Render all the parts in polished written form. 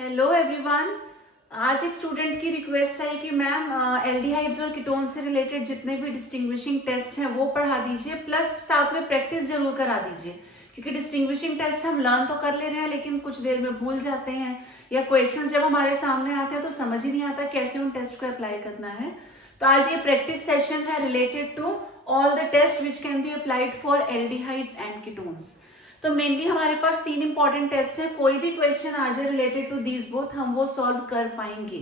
Hello everyone. आज एक student की रिक्वेस्ट आई कि मैम एल्डिहाइड्स और कीटोन से रिलेटेड जितने भी डिस्टिंग्विशिंग टेस्ट हैं वो पढ़ा दीजिए, प्लस साथ में प्रैक्टिस जरूर करा दीजिए, क्योंकि डिस्टिंग्विशिंग टेस्ट हम लर्न तो कर ले रहे हैं लेकिन कुछ देर में भूल जाते हैं, या क्वेश्चंस जब हमारे सामने आते हैं तो समझ ही नहीं आता कैसे उन टेस्ट को अप्लाई करना है। तो आज ये प्रैक्टिस सेशन है related to all the test which can be applied for aldehydes and ketones. तो मेनली हमारे पास 3 इंपॉर्टेंट टेस्ट है, कोई भी क्वेश्चन आ जाए रिलेटेड टू दीज बोथ हम वो सॉल्व कर पाएंगे।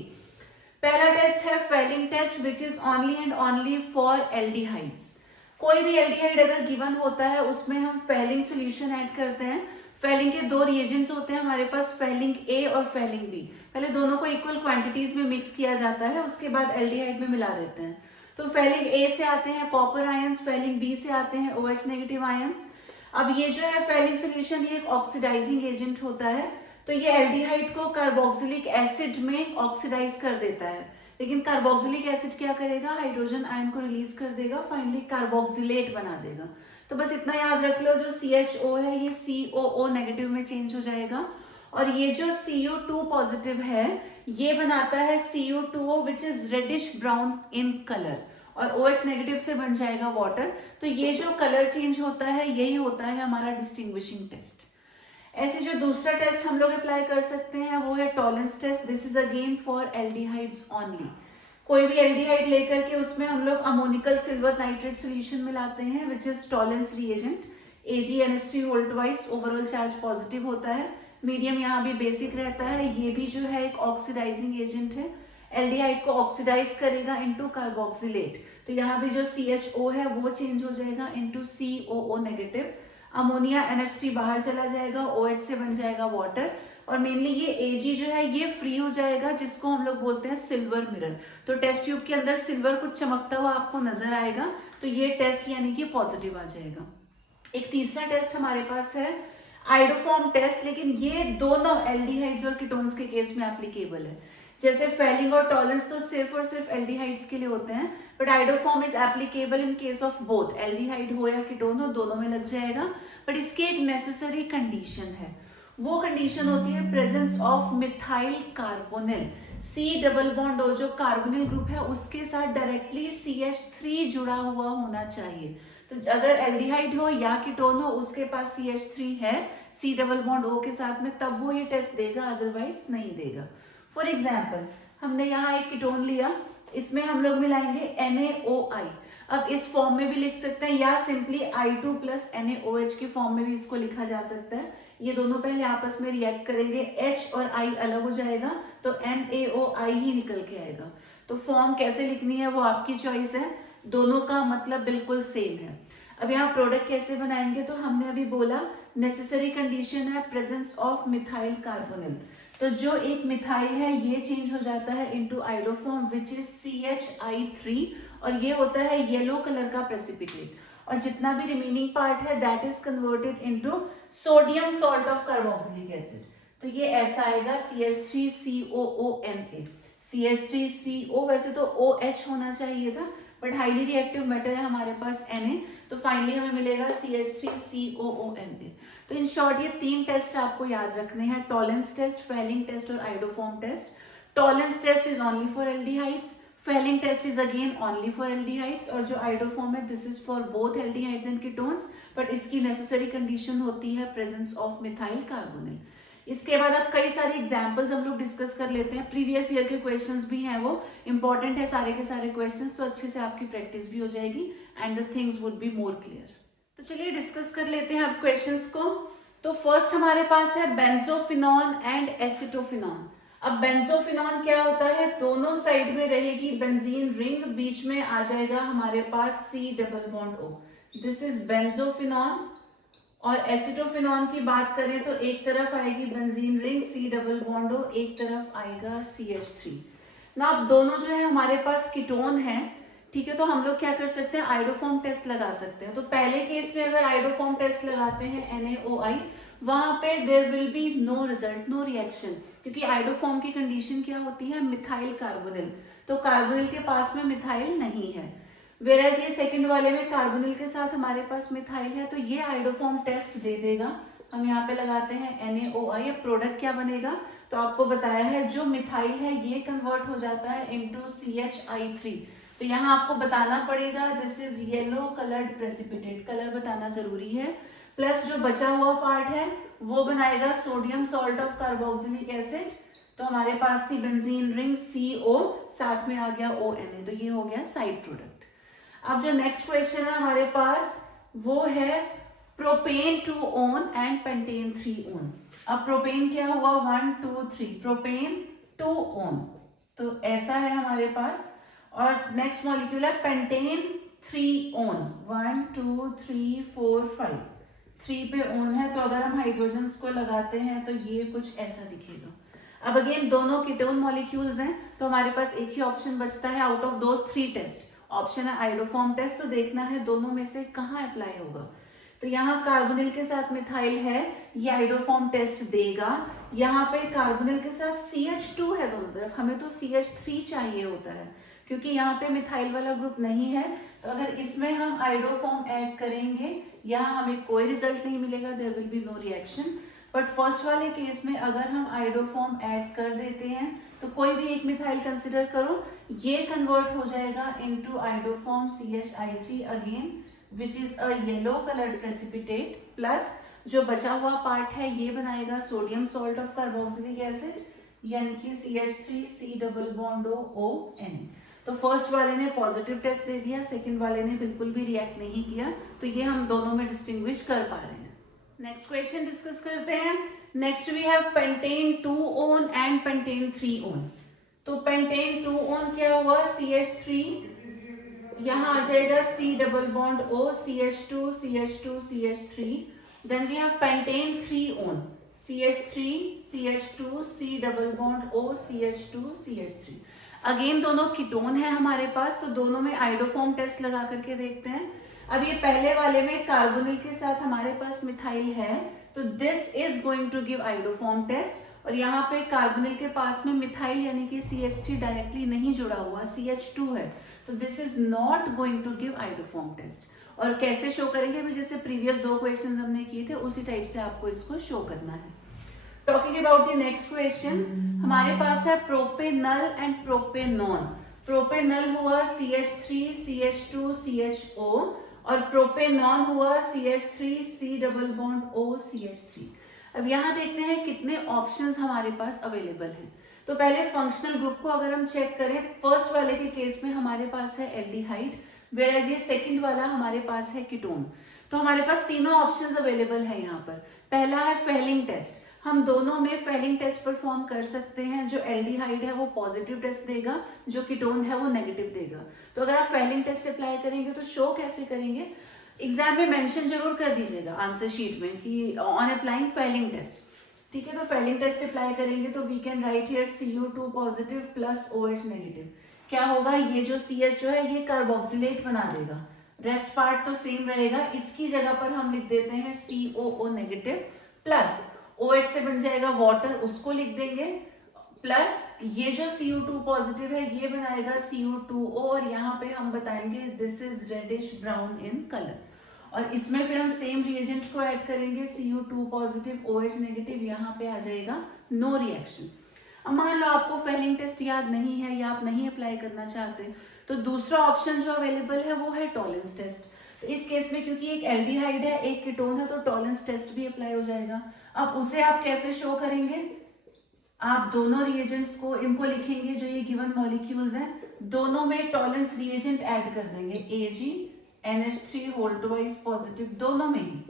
पहला टेस्ट है Fehling test which is only and only for aldehydes. कोई भी एल्डिहाइड अगर गिवन होता है उसमें हम फेलिंग सॉल्यूशन ऐड करते हैं। फेलिंग के 2 रिएजेंट्स होते हैं हमारे पास, फेलिंग ए और फेलिंग बी। पहले दोनों को इक्वल क्वांटिटीज में मिक्स किया जाता है, उसके बाद एल्डिहाइड में मिला देते हैं। तो फेलिंग ए से आते हैं कॉपर आयंस, फेलिंग बी से आते हैं OH नेगेटिव आयंस। अब ये जो है फेलिंग सॉल्यूशन ये एक ऑक्सीडाइजिंग एजेंट होता है, तो ये एल्डिहाइड को कार्बोक्सिलिक एसिड में ऑक्सीडाइज कर देता है। लेकिन कार्बोक्सिलिक एसिड क्या करेगा, हाइड्रोजन आयन को रिलीज कर देगा, फाइनली कार्बोक्सिलेट बना देगा। तो बस इतना याद रख लो, जो CHO है ये COO नेगेटिव में चेंज हो जाएगा, और ये जो CO2 पॉजिटिव है ये बनाता है CO2O which is reddish brown in colour, और OH नेगेटिव से बन जाएगा वाटर। तो ये जो कलर चेंज होता है यही होता है हमारा डिस्टिंग्विशिंग टेस्ट। ऐसे जो दूसरा टेस्ट हम लोग अप्लाई कर सकते हैं वो है Tollens test. This is again for aldehydes only. कोई भी एल्डिहाइड लेकर के उसमें हम लोग अमोनिकल सिल्वर नाइट्रेट सोल्यूशन मिलाते हैं which is Tollens reagent. AgNH3 whole twice, overall charge positive होता है, मीडियम यहाँ भी बेसिक रहता है। ये भी जो है एक ऑक्सीडाइजिंग एजेंट है, एल्डिहाइड को ऑक्सीडाइज करेगा इनटू कार्बोक्सिलेट। तो यहाँ भी जो CHO है वो चेंज हो जाएगा into COO negative. Ammonia NH3 बाहर चला जाएगा, OH से बन जाएगा वाटर, और मेनली ये Ag जो है ये फ्री हो जाएगा, जिसको हम लोग बोलते हैं सिल्वर मिरर। तो टेस्ट ट्यूब के अंदर सिल्वर कुछ चमकता हुआ आपको नजर आएगा, तो ये टेस्ट यानी कि पॉजिटिव आ जाएगा। एक तीसरा टेस्ट हमारे पास है आइडोफॉर्म टेस्ट, लेकिन ये दोनों एल्डिहाइड्स और कीटोन्स के केस में एप्लीकेबल है। जैसे फेलिंग और टॉलेंस तो सिर्फ और सिर्फ एल्डिहाइड्स के लिए होते हैं, but iodoform is applicable in case of both, aldehyde हो या कीटोन हो दोनों में लग जाएगा। बट इसकी एक नेसेसरी कंडीशन है, वो कंडीशन होती है presence of methyl carbonyl. C double bond O जो कार्बोनिल ग्रुप है उसके साथ डायरेक्टली CH3 जुड़ा हुआ होना चाहिए। तो अगर एल्डिहाइड हो या कीटोन हो उसके पास CH3 है C डबल बॉन्ड O के साथ में, तब वो ये टेस्ट देगा, अदरवाइज नहीं देगा। फॉर एग्जाम्पल हमने यहाँ एक कीटोन लिया, इसमें हम लोग मिलाएंगे NaOI। अब इस फॉर्म में भी लिख सकते हैं या सिंपली I2 प्लस NaOH के फॉर्म में भी इसको लिखा जा सकता है। ये दोनों पहले आपस में रिएक्ट करेंगे, H और I अलग हो जाएगा तो NaOI ही निकल के आएगा। तो फॉर्म कैसे लिखनी है वो आपकी चॉइस है, दोनों का मतलब बिल्कुल सेम है। अब यहाँ प्रोडक्ट कैसे बनाएंगे, तो हमने अभी बोला नेसेसरी कंडीशन है प्रेजेंस ऑफ मिथाइल कार्बोनिल। तो जो एक मिथाइल है ये चेंज हो जाता है into iodoform which is CHI3, और ये होता है येलो कलर का प्रेसिपिटेट, और जितना भी रिमेनिंग पार्ट है that is converted into sodium salt of carboxylic acid. तो ये ऐसा आएगा CH3COONA। CH3CO वैसे तो OH होना चाहिए था, बट हाईली रिएक्टिव मेटल है हमारे पास Na, तो फाइनली हमें मिलेगा CH3COONA। तो इन शॉर्ट ये 3 टेस्ट आपको याद रखने हैं, टॉलेंस टेस्ट, फेलिंग टेस्ट और iodoform test. Tollens test is only for aldehydes, Fehling test is again only for aldehydes, और जो आइडोफॉर्म है this is for both aldehydes and ketones, but इसकी नेसेसरी कंडीशन होती है प्रेजेंस ऑफ मिथाइल कार्बोनिल। इसके बाद अब कई सारे एग्जाम्पल्स हम लोग डिस्कस कर लेते हैं, प्रीवियस ईयर के क्वेश्चंस भी हैं, वो इंपॉर्टेंट है सारे के सारे क्वेश्चंस, तो अच्छे से आपकी प्रैक्टिस भी हो जाएगी and the things would be more clear. तो चलिए डिस्कस कर लेते हैं अब क्वेश्चंस को। तो फर्स्ट हमारे पास है बेंजोफिनॉन एंड एसिटोफिनॉन। अब बेंजोफिनॉन क्या होता है, दोनों साइड में रहेगी बेंजीन रिंग, बीच में आ जाएगा हमारे पास C double bond O, this is benzophenone. और एसिटोफिनॉन की बात करें तो एक तरफ आएगी benzene ring C double bond O, एक तरफ आएगा CH3 ना। अब दोनों जो है हमारे पास कीटोन है, ठीक है, तो हम लोग क्या कर सकते हैं, आइडोफॉर्म टेस्ट लगा सकते हैं। तो पहले केस में अगर आइडोफॉर्म टेस्ट लगाते हैं NaOI, वहां पे there will be no result, no reaction, क्योंकि आइडोफॉर्म की कंडीशन क्या होती है, मिथाइल कार्बोनिल, तो कार्बोनिल के पास में मिथाइल नहीं है। वेराज ये सेकंड वाले में कार्बोनिल के साथ हमारे पास मिथाइल है, तो ये आइडोफॉर्म टेस्ट दे देगा। हम यहाँ पे लगाते हैं NaOI, अब प्रोडक्ट क्या बनेगा, तो आपको बताया है जो मिथाइल है ये कन्वर्ट हो जाता है इनटू CHI3। तो यहाँ आपको बताना पड़ेगा this is yellow coloured precipitate, colour बताना जरूरी है। प्लस जो बचा हुआ पार्ट है वो बनाएगा sodium salt of carboxylic acid. तो हमारे पास थी बेंजीन रिंग CO, साथ में आ गया ONA, तो ये हो गया साइड प्रोडक्ट। अब जो नेक्स्ट क्वेश्चन है हमारे पास वो है propane 2 one and pentane 3 own. अब प्रोपेन क्या हुआ 1 2 3, प्रोपेन 2 ओन, तो ऐसा है हमारे पास। और नेक्स्ट मॉलिक्यूल है पेंटेन 3 ओन, 1 2 3 4 5, 3 पे ओन है, तो अगर हम हाइड्रोजन्स को लगाते हैं तो ये कुछ ऐसा दिखेगा। अब अगेन दोनों कीटोन मॉलिक्यूल्स हैं, तो हमारे पास एक ही ऑप्शन बचता है out of those 3 test. Option है आइडोफॉर्म टेस्ट, तो देखना है दोनों में से कहाँ अप्लाई होगा। तो यहाँ कार्बोनिल के साथ मिथाइल है, ये आइडोफॉर्म टेस्ट देगा। यहाँ पे कार्बोनिल के साथ CH2 है दोनों तरफ, हमें तो CH3 चाहिए होता है क्योंकि यहाँ पे मिथाइल वाला ग्रुप नहीं है। तो अगर इसमें हम आइडोफॉर्म ऐड करेंगे यहाँ हमें कोई रिजल्ट नहीं मिलेगा, there will be no reaction. But first वाले केस में अगर हम आइडोफॉर्म ऐड कर देते हैं तो कोई भी एक मिथाइल कंसिडर करो, ये कन्वर्ट हो जाएगा into iodoform CHI3 again which is a yellow coloured precipitate. Plus जो बचा हुआ पार्ट है ये बनाएगा sodium salt of carboxylic acid यानी कि CH3C डबल बॉन्ड ON। तो फर्स्ट वाले ने पॉजिटिव टेस्ट दे दिया, सेकंड वाले ने बिल्कुल भी रिएक्ट नहीं किया, तो ये हम दोनों में डिस्टिंग्विश कर पा रहे हैं। नेक्स्ट क्वेश्चन डिस्कस करते हैं। Next we have pentane 2 one and pentane 3 one. तो पेंटेन 2 ओन क्या हुआ CH3, यहाँ आ जाएगा C double bond O, CH2 CH2 CH3। Then we have pentane 3 one, CH3 CH2 C double bond O, CH2 CH3। Again दोनों ketone है हमारे पास, तो दोनों में आइडोफॉर्म टेस्ट लगा करके देखते हैं। अब ये पहले वाले में कार्बोनिल के साथ हमारे पास मिथाइल है, तो this is going to give iodoform test. और यहाँ पे कार्बोनिल के पास में मिथाइल यानी कि CH3 डायरेक्टली नहीं जुड़ा हुआ, CH2 है, तो this is not going to give iodoform test. और कैसे शो करेंगे भी, जैसे प्रीवियस 2 क्वेश्चन हमने किए थे उसी टाइप से आपको इसको शो करना है। Talking about the next question, हमारे पास है प्रोपेनल एंड प्रोपेनॉन। प्रोपेनल हुआ CH3 CH2 CHO और प्रोपेनॉन हुआ CH3C double bond O CH3। अब यहाँ देखते हैं कितने ऑप्शंस हमारे पास अवेलेबल हैं। तो पहले फंक्शनल ग्रुप को अगर हम चेक करें, फर्स्ट वाले के केस में हमारे पास है एल्डिहाइड, वेयरएज ये सेकंड वाला हमारे पास है कीटोन। तो हमारे पास तीनों ऑप्शंस अवेलेबल है यहाँ पर। पहला है फेलिंग टेस्ट, हम दोनों में फेलिंग टेस्ट परफॉर्म कर सकते हैं। जो एल्डिहाइड है वो पॉजिटिव टेस्ट देगा, जो कीटोन है वो नेगेटिव देगा। तो अगर आप फेलिंग टेस्ट अप्लाई करेंगे तो शो कैसे करेंगे, एग्जाम में मेंशन जरूर कर दीजिएगा आंसर शीट में कि ऑन अप्लाइंग फेलिंग टेस्ट। ठीक है, तो फेलिंग टेस्ट अप्लाई करेंगे तो we can write here Cu2 positive plus OH negative. क्या होगा, ये जो CH जो है ये कार्बोक्सिलेट बना देगा, रेस्ट पार्ट तो सेम रहेगा, इसकी जगह पर हम लिख देते हैं COO नेगेटिव प्लस OH से बन जाएगा वाटर, उसको लिख देंगे, प्लस ये जो Cu2 पॉजिटिव है ये बनाएगा Cu2O और यहाँ पे हम बताएंगे this is reddish brown in colour. और इसमें फिर हम सेम रिएजेंट को ऐड करेंगे, Cu2 पॉजिटिव OH नेगेटिव, यहाँ पे आ जाएगा नो रिएक्शन। अब मान लो आपको फेलिंग टेस्ट याद नहीं है या आप नहीं अप्लाई करना चाहते, तो दूसरा ऑप्शन जो अवेलेबल है वो है टॉलेंस टेस्ट। तो इस केस में क्योंकि एक एल्डिहाइड है एक कीटोन है तो टॉलेंस टेस्ट भी अप्लाई हो जाएगा। अब उसे आप कैसे शो करेंगे, आप दोनों रिएजेंट्स को इनको लिखेंगे जो ये गिवन मॉलिक्यूल्स हैं, दोनों में टॉलेंस रिएजेंट ऐड कर देंगे, AgNH3 होल ट्वाइस पॉजिटिव दोनों में ही।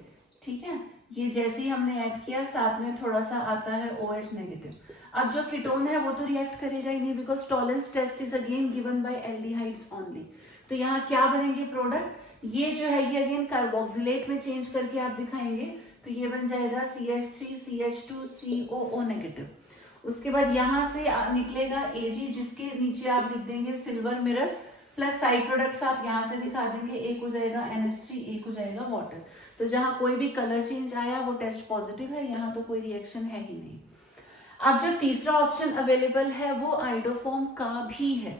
ठीक है, ये जैसे ही हमने ऐड किया साथ में थोड़ा सा आता है OH नेगेटिव। अब जो कीटोन है वो तो रिएक्ट करेगा ही नहीं because Tollens test is again given by aldehydes only. तो यहाँ क्या बनेंगे प्रोडक्ट, ये जो है ये अगेन कार्बोक्सिलेट में चेंज करके आप दिखाएंगे, तो ये बन जाएगा CH3 CH2 COO नेगेटिव। उसके बाद यहाँ से निकलेगा Ag जिसके नीचे आप लिख देंगे silver mirror, plus side products आप यहाँ से दिखा देंगे, एक हो जाएगा NH3 एक हो जाएगा वाटर। तो जहाँ कोई भी कलर चेंज आया वो टेस्ट पॉजिटिव है, यहाँ तो कोई रिएक्शन है ही नहीं। अब जो तीसरा ऑप्शन अवेलेबल है वो आइडोफॉर्म का भी है,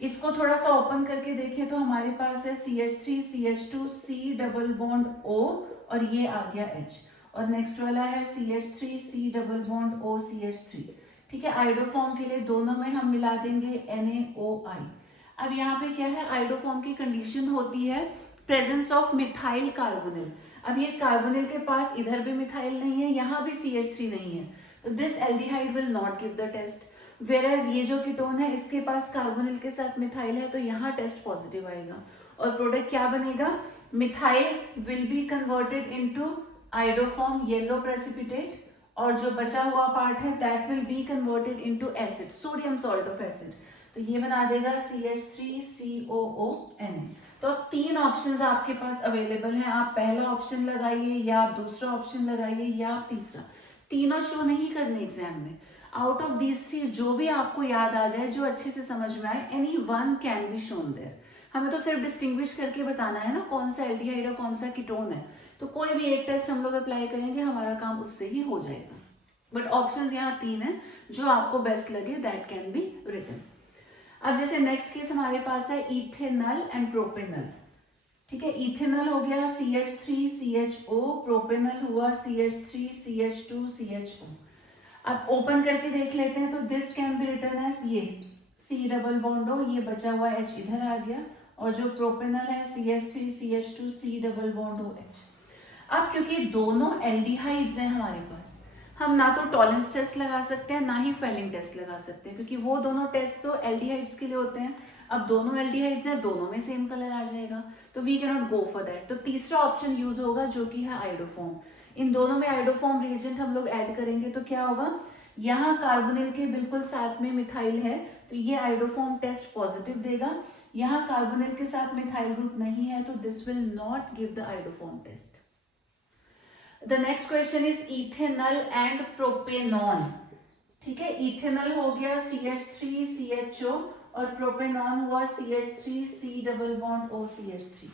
इसको थोड़ा सा ओपन करके देखें तो हमारे पास है CH3 CH2 C double bond O और ये आ गया H, और नेक्स्ट वाला है CH3 C double bond O CH3, ठीक है। आइडोफॉर्म के लिए दोनों में हम मिला देंगे NaOI। अब यहाँ पे क्या है, आइडोफॉर्म की कंडीशन होती है प्रेजेंस ऑफ मिथाइल कार्बोनिल। अब ये कार्बोनिल के पास इधर भी मिथाइल नहीं है, यहाँ भी CH3 नहीं है, तो this aldehyde will not give the test. Whereas ये जो कीटोन है इसके पास कार्बोनिल के साथ मिथाइल है, तो यहाँ टेस्ट पॉजिटिव आएगा और प्रोडक्ट क्या बनेगा, methyl will be converted into iodoform yellow precipitate, और जो बचा हुआ पार्ट है that will be converted into acid, sodium salt of acid, तो ये बना देगा CH3COONA। तो 3 ऑप्शंस आपके पास अवेलेबल हैं, आप पहला ऑप्शन लगाइए या आप दूसरा ऑप्शन लगाइए या आप तीसरा, तीनों शो नहीं करने एग्जाम में। आउट ऑफ दीज 3 जो भी आपको याद आ जाए, जो अच्छे से समझ में आए, any one can be shown there. हमें तो सिर्फ डिस्टिंग्विश करके बताना है ना कौन सा एल्डिहाइड है कौन सा कीटोन है, तो कोई भी एक टेस्ट हम लोग अप्लाई करेंगे, हमारा काम उससे ही हो जाएगा। बट ऑप्शंस यहाँ 3 हैं, जो आपको बेस्ट लगे दैट कैन बी रिटन। अब जैसे नेक्स्ट केस हमारे पास है इथेनॉल एंड प्रोपेनॉल। ठीक है, इथेनॉल हो गया CH3CHO, प्रोपेनॉल हुआ CH3CH2CHO। अब ओपन करके देख लेते हैं, तो this can be written as ये C डबल बॉन्ड हो, ये बचा हुआ H इधर आ गया, और जो प्रोपेनॉल है CH3CH2 C डबल बॉन्ड हो H। अब क्योंकि दोनों एल्डिहाइड्स हैं हमारे पास, हम ना तो टॉलेंस टेस्ट लगा सकते हैं ना ही फेलिंग टेस्ट लगा सकते हैं, क्योंकि वो दोनों टेस्ट तो एल्डिहाइड्स के लिए होते हैं। अब दोनों एल्डिहाइड्स हैं, दोनों में सेम कलर आ जाएगा, तो we can not go for that. तो तीसरा ऑप्शन यूज होगा जो कि है आइडोफॉर्म। इन दोनों में आइडोफॉर्म रिएजेंट हम लोग ऐड करेंगे, तो क्या होगा, यहाँ कार्बोनिल के बिल्कुल साथ में मिथाइल है, तो ये आइडोफॉर्म टेस्ट पॉजिटिव देगा। यहाँ कार्बोनिल के साथ मिथाइल ग्रुप नहीं है, तो this will not give the iodoform test. The next question is ethanol and propanol। ठीक है, इथेनॉल हो गया CH3CHO और प्रोपेनॉन हुआ CH3C डबल बॉन्ड OCH3।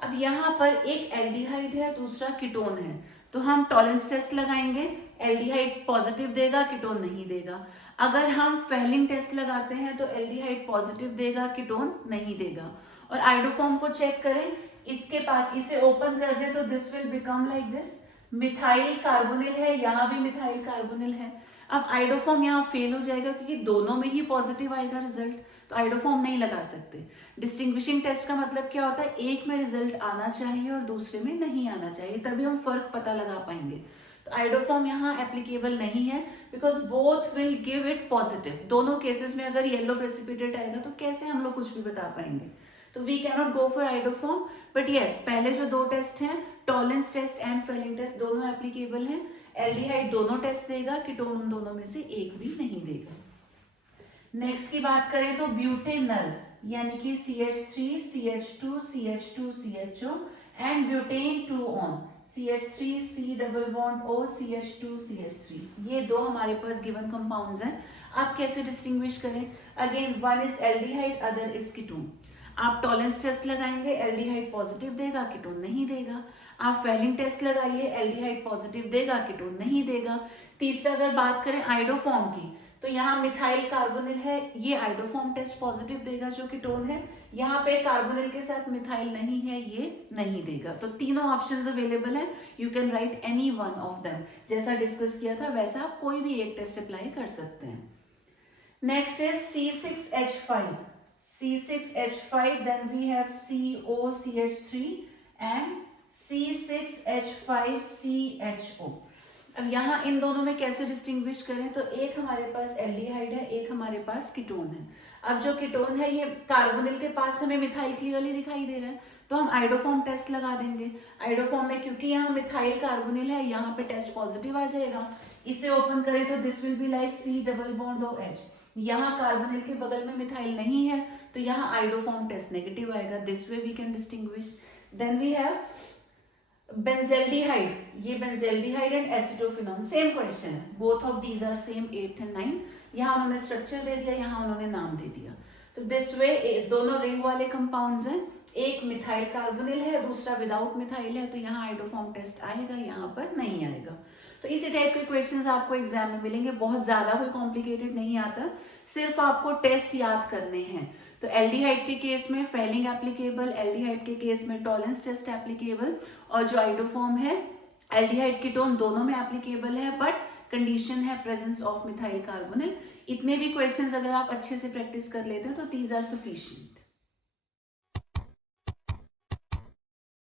अब यहाँ पर एक एल्डिहाइड है, दूसरा कीटोन है, तो हम टॉलेंस टेस्ट लगाएंगे, एल्डिहाइड पॉजिटिव देगा, कीटोन नहीं देगा। अगर हम फेलिंग टेस्ट लगाते हैं तो एल्डिहाइड पॉजिटिव देगा, कीटोन नहीं देगा। और आइडोफॉर्म को चेक करें, इसके पास, इसे ओपन कर दे तो this will become like this, methyl carbonyl है, यहाँ भी मिथाइल कार्बोनिल है। अब आइडोफॉर्म यहाँ फेल हो जाएगा क्योंकि दोनों में ही पॉजिटिव आएगा रिजल्ट, तो आइडोफॉर्म नहीं लगा सकते। डिस्टिंग्विशिंग टेस्ट का मतलब क्या होता है, एक में रिजल्ट आना चाहिए और दूसरे में नहीं आना चाहिए, तभी हम फर्क पता लगा पाएंगे। तो आइडोफॉर्म यहाँ एप्लीकेबल नहीं है, because both will give it positive. दोनों केसेस में अगर येलो प्रेसिपिटेट आएगा तो कैसे हम लोग कुछ भी बता पाएंगे, तो we can not go for iodoform. But yes, पहले जो 2 टेस्ट हैं, Tollens test and Fehling test, दोनों एप्लीकेबल हैं। एल्डिहाइड दोनों टेस्ट देगा, कीटोन उन दोनों में से एक भी नहीं देगा। नेक्स्ट की बात करें तो ब्यूटेनॉल, यानी कि CH3CH2CH2CHO and butane 2 on CH3C double bond O CH2CH3, ये 2 हमारे पास गिवन कंपाउंड्स हैं। आप कैसे डिस्टिंग्विश करें, again one is aldehyde, other is ketone. आप टॉलेंस टेस्ट लगाएंगे, एल्डिहाइड पॉजिटिव देगा, कीटोन नहीं देगा। आप फेलिंग टेस्ट लगाइए, एल्डिहाइड पॉजिटिव देगा, कीटोन नहीं देगा। तीसरा अगर बात करें आइडोफॉर्म की, तो यहाँ मिथाइल कार्बोनिल है, ये आइडोफॉर्म टेस्ट पॉजिटिव देगा जो कीटोन है। यहाँ पे कार्बोनिल के साथ मिथाइल नहीं है, ये नहीं देगा। तो तीनों ऑप्शंस अवेलेबल है, you can write any one of them. जैसा डिस्कस किया था वैसा आप कोई भी एक टेस्ट अप्लाई कर सकते हैं। Next is C6H5, then we have COCH3 and C6H5CHO। अब यहाँ इन दोनों में कैसे डिस्टिंग्विश करें, तो एक हमारे पास एल्डिहाइड है, एक हमारे पास कीटोन है। अब जो कीटोन है ये कार्बोनिल के पास हमें मिथाइल क्लियरली दिखाई दे रहा है, तो हम आइडोफॉर्म टेस्ट लगा देंगे। आइडोफॉर्म में क्योंकि यहाँ मिथाइल कार्बोनिल है, यहाँ पे टेस्ट पॉजिटिव आ जाएगा। इसे ओपन करें तो this will be like C double bond OH। यहाँ कार्बोनिल के बगल में मिथाइल नहीं है, तो यहाँ आइडोफॉर्म टेस्ट नेगेटिव आएगा। This way we can distinguish. Then we have benzaldehyde, ये benzaldehyde and acetophenone, same question है, both of these are same 8th and 9। यहाँ उन्होंने स्ट्रक्चर दे दिया, यहाँ उन्होंने नाम दे दिया। तो दिस वे दोनों रिंग वाले कंपाउंड्स हैं, एक मिथाइल कार्बोनिल है, दूसरा विदाउट मिथाइल है, तो यहाँ आइडोफॉर्म टेस्ट आएगा, यहाँ पर नहीं आएगा। तो इसी टाइप के क्वेश्चंस आपको एग्जाम में मिलेंगे, बहुत ज्यादा कोई कॉम्प्लिकेटेड नहीं आता, सिर्फ आपको टेस्ट याद करने हैं। तो एल्डिहाइड के केस में फेलिंग एप्लीकेबल, एल्डिहाइड के केस में टॉलेंस टेस्ट एप्लीकेबल, और जो आइडोफॉर्म है एल्डिहाइड कीटोन दोनों में एप्लीकेबल है, बट कंडीशन है प्रेजेंस ऑफ मिथाइल कार्बोनिल। इतने भी क्वेश्चंस अगर आप अच्छे से प्रैक्टिस कर लेते हो तो दीज आर सफिशिएंट।